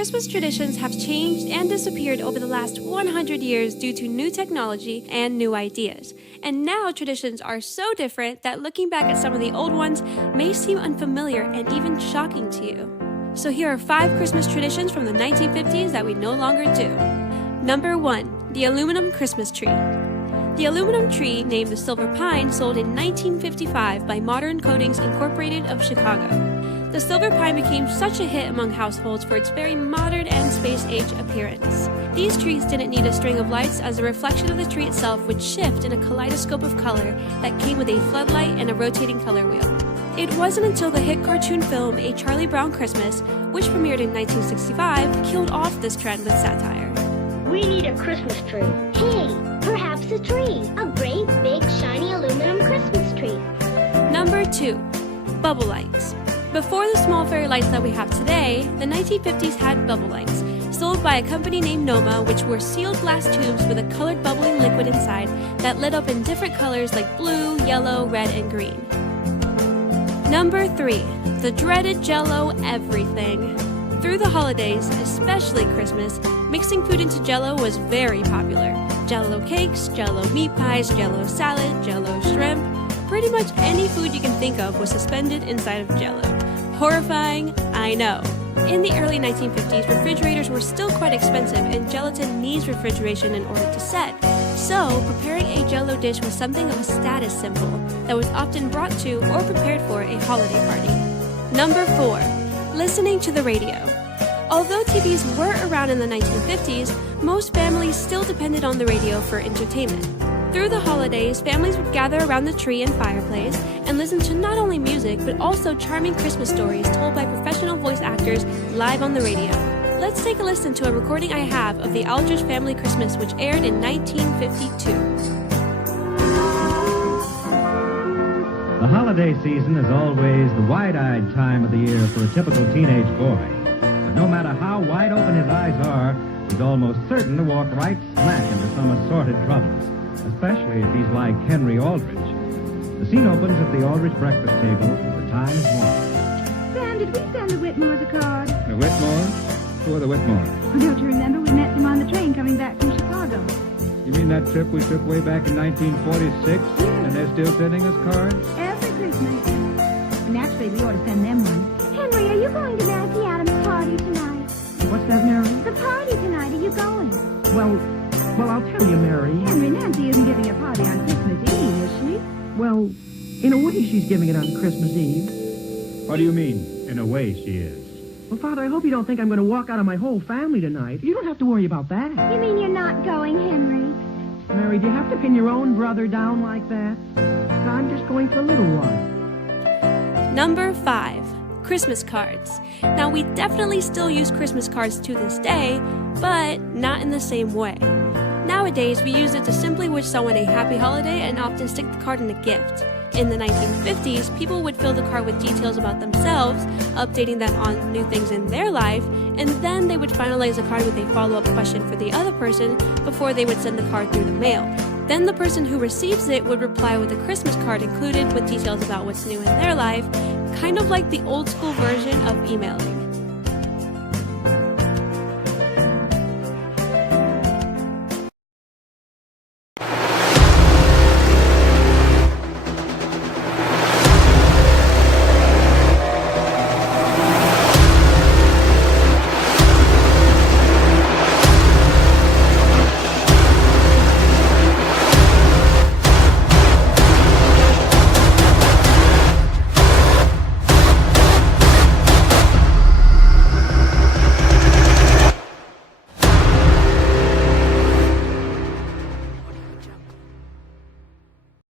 Christmas traditions have changed and disappeared over the last 100 years due to new technology and new ideas. And now traditions are so different that looking back at some of the old ones may seem unfamiliar and even shocking to you. So here are 5 Christmas traditions from the 1950s that we no longer do. Number 1. The aluminum Christmas tree. The aluminum tree, named the Silver Pine, sold in 1955 by Modern Coatings Incorporated of Chicago. The Silver Pine became such a hit among households for its very modern and space-age appearance. These trees didn't need a string of lights, as the reflection of the tree itself would shift in a kaleidoscope of color that came with a floodlight and a rotating color wheel. It wasn't until the hit cartoon film A Charlie Brown Christmas, which premiered in 1965, killed off this trend with satire. We need a Christmas tree. Hey, perhaps a tree. A great, big, shiny aluminum Christmas tree. Number 2. Bubble lights. Before the small fairy lights that we have today, the 1950s had bubble lights, sold by a company named Noma, which were sealed glass tubes with a colored bubbling liquid inside that lit up in different colors like blue, yellow, red, and green. Number 3. The dreaded Jell-O everything. Through the holidays, especially Christmas, mixing food into Jell-O was very popular. Jell-O cakes, Jell-O meat pies, Jell-O salad, Jell-O shrimp. Pretty much any food you can think of was suspended inside of Jell-O. Horrifying, I know. In the early 1950s, refrigerators were still quite expensive and gelatin needs refrigeration in order to set. So, preparing a Jell-O dish was something of a status symbol that was often brought to or prepared for a holiday party. Number 4. Listening to the radio. Although TVs were around in the 1950s, most families still depended on the radio for entertainment. Through the holidays, families would gather around the tree and fireplace and listen to not only music, but also charming Christmas stories told by professional voice actors live on the radio. Let's take a listen to a recording I have of the Aldrich Family Christmas, which aired in 1952. The holiday season is always the wide-eyed time of the year for a typical teenage boy. But no matter how wide open his eyes are, he's almost certain to walk right smack into some assorted troubles, especially if he's like Henry Aldrich. The scene opens at the Aldrich breakfast table. The time is morning. Sam, did we send the Whitmores a card? The Whitmores? Who are the Whitmores? Don't you remember we met them on the train coming back from Chicago? You mean that trip we took way back in 1946? Yes. And they're still sending us cards? Every Christmas. Naturally, we ought to send them one. Henry, are you going to Nancy Adams' party tonight? What's that, Mary? The party tonight. Are you going? Well, I'll tell you, Mary. Henry, Nancy isn't giving a party on Christmas Eve, is she? Well, in a way, she's giving it on Christmas Eve. What do you mean, in a way she is? Well, Father, I hope you don't think I'm going to walk out on my whole family tonight. You don't have to worry about that. You mean you're not going, Henry? Mary, do you have to pin your own brother down like that? I'm just going for a little while. Number 5. Christmas cards. Now, we definitely still use Christmas cards to this day, but not in the same way. Nowadays, we use it to simply wish someone a happy holiday and often stick the card in a gift. In the 1950s, people would fill the card with details about themselves, updating them on new things in their life, and then they would finalize the card with a follow-up question for the other person before they would send the card through the mail. Then the person who receives it would reply with a Christmas card included with details about what's new in their life, kind of like the old school version of emailing.